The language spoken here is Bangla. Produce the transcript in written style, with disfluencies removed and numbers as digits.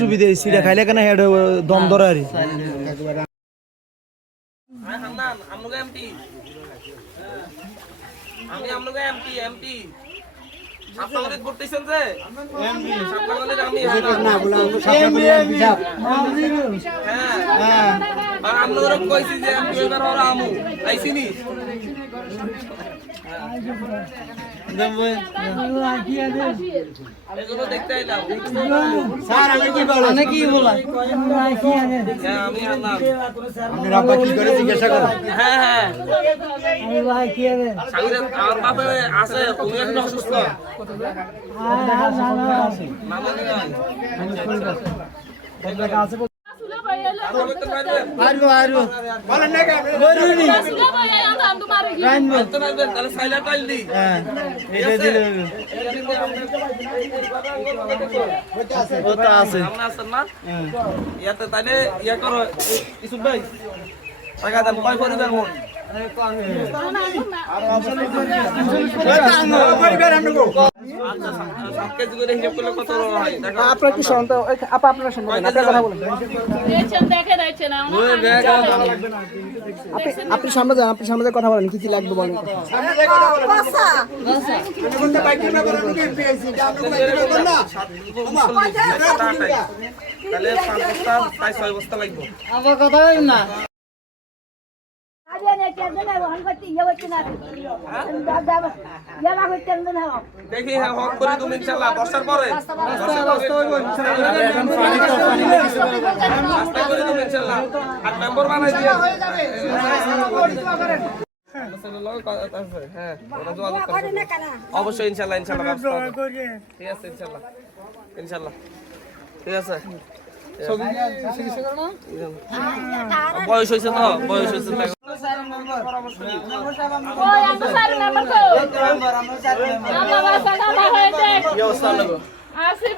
সুবিধা সিটা খাইলে কেন হেড দম ধরে আর আমি আমলোকে এমপি এমপি আপনাদের করতেছেন যে আপনাদের আমি না বললাম হ্যাঁ আর আমলোরে কইছি যে এমপি এবার ওরা আমু আইছিনি এগুলো দেখতে আইলাম স্যার আমি কি বলেন মানে কি বলা আমি আনলাম আপনার আব্বা কি করে জিজ্ঞাসা করো হ্যাঁ হ্যাঁ আমি ভাই কি আছে আমার বাবা আছে উনি এখন অসুস্থ আপনার কি সন্তান আপা আপনার সন্তান আপনার কথা বলেন আপনি সামনে যান আপনি সামনে কথা বলেন কি কি লাগবে বলেন আমার কথা না দেখি হ্যাঁ হক করে তুমি ইনশাআল্লাহ বর্ষার পরে করে তুমি ইনশাআল্লাহ 8 নম্বর বানাই দিয়ে হ্যাঁ অবশ্যই ইনশাআল্লাহ ইনশাআল্লাহ ঠিক আছে ইনশাআল্লাহ ইনশাআল্লাহ ঠিক আছে বয়স হয়েছে তো বয়স হয়েছে আসি